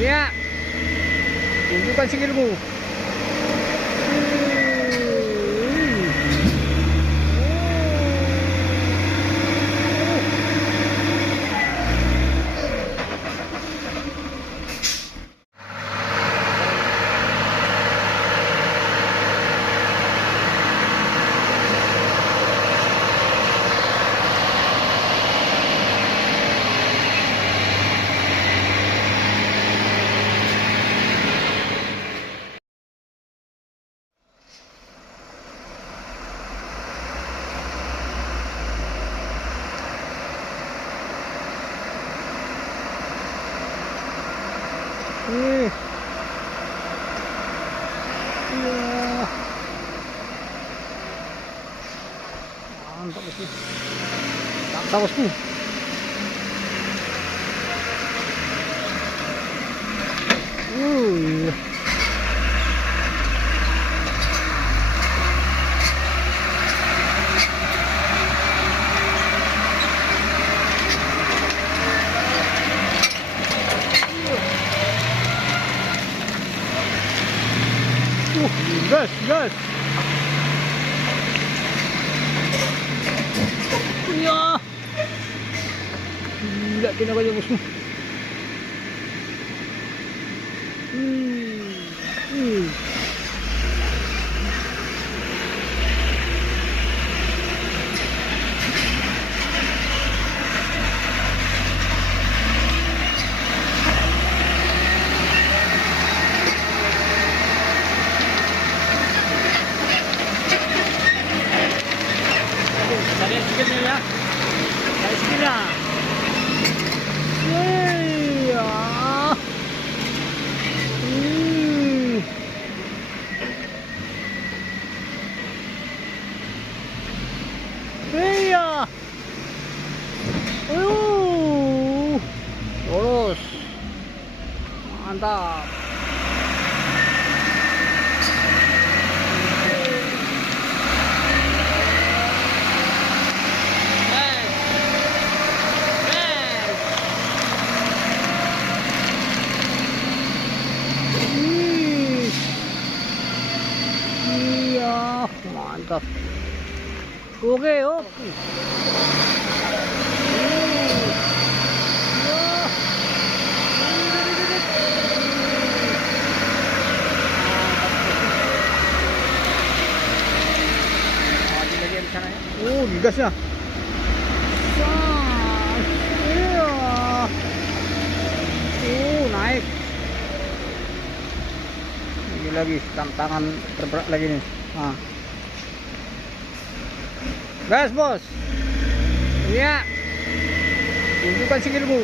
Iya. Tunjukkan skillmu. Iya. Mantap bosku. Mantap bosku. Iya. Gas, gas. Iya. Gila tinaganya bosku. Dari skillnya ya. Dari skillnya. Iya. Iya. Lurus. Mantap. Mantap. Oke, oke. Oh, digas ya. Iya. Naik. Ini lagi tantangan terberat lagi nih. Nah. Gas bos. Iya. Tunjukkan skillmu.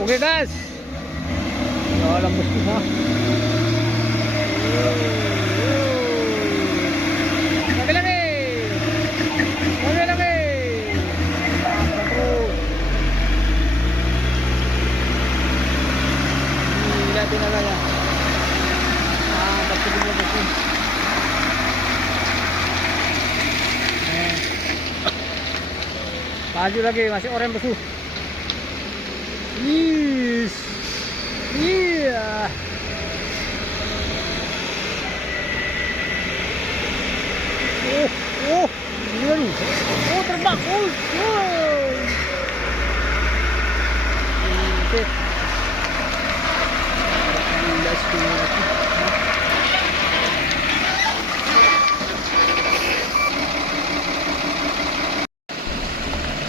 Oke guys, dalam bosku ha. Lagi lagi, lagi lagi. Terus. Lihat tenaganya. Tapi dulu bosku. Maju lagi, masih oranye bosku. Yes. Iya. Oh, iya nih. Oh, terbang. Oh. Oke.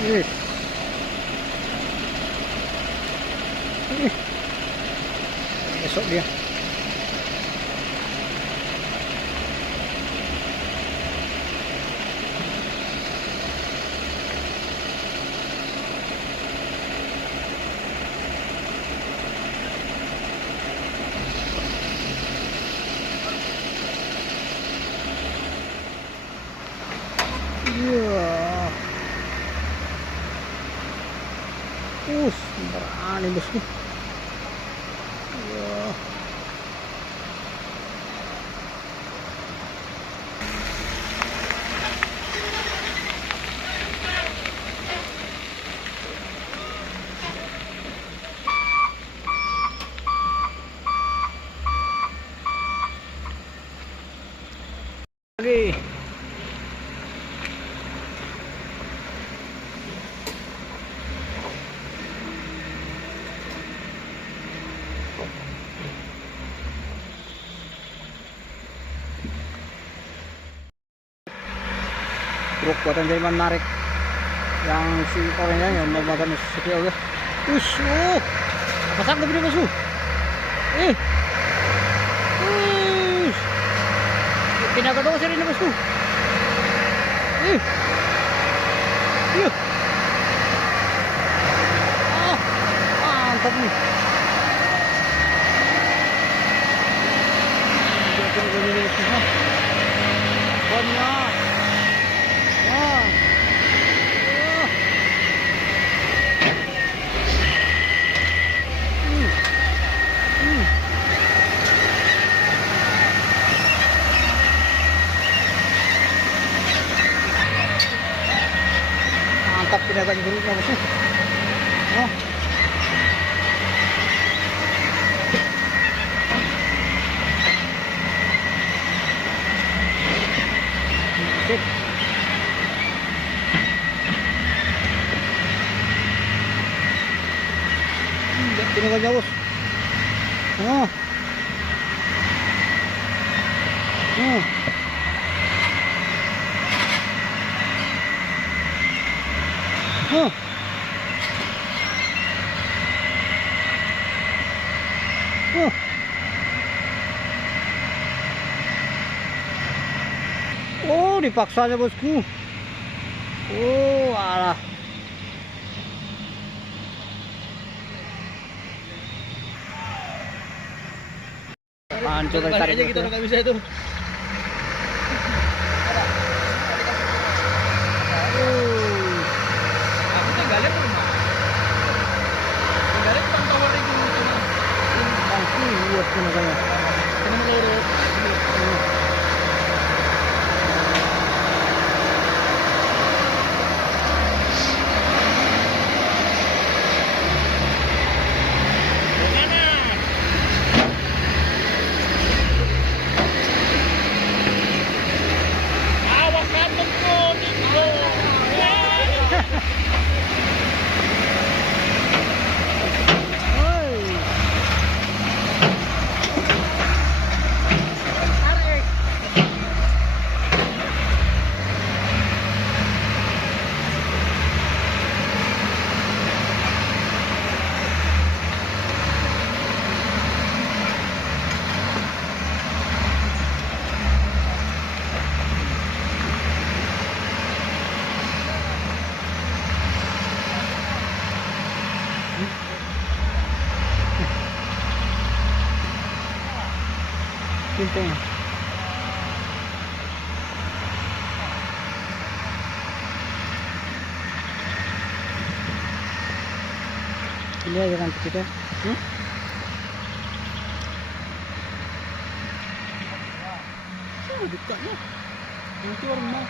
Yes. Ih, esok dia. Iya. Berani bosku. Iya. Lagi. Truk buatan Jerman narik yang si orangnya yang mau makan sekian udah. Apa sanggup dia bosku? Eh, pindah ke doser ini bosku. Iya. Mantap nih. Banyak. Mantap pinaganya dulu bosku. Sip. Pinaganya bos. Oh, dipaksanya bosku. Oh, alah. Hancur tarik aja kita nggak bisa itu. Aku tuh nggak lihat rumah. Nggak lihat pantauan itu cuma. Langsung buat tenaga. Kena menurut. Pintunya. Ini aja nanti kita. Dekatnya. Nanti orang mau.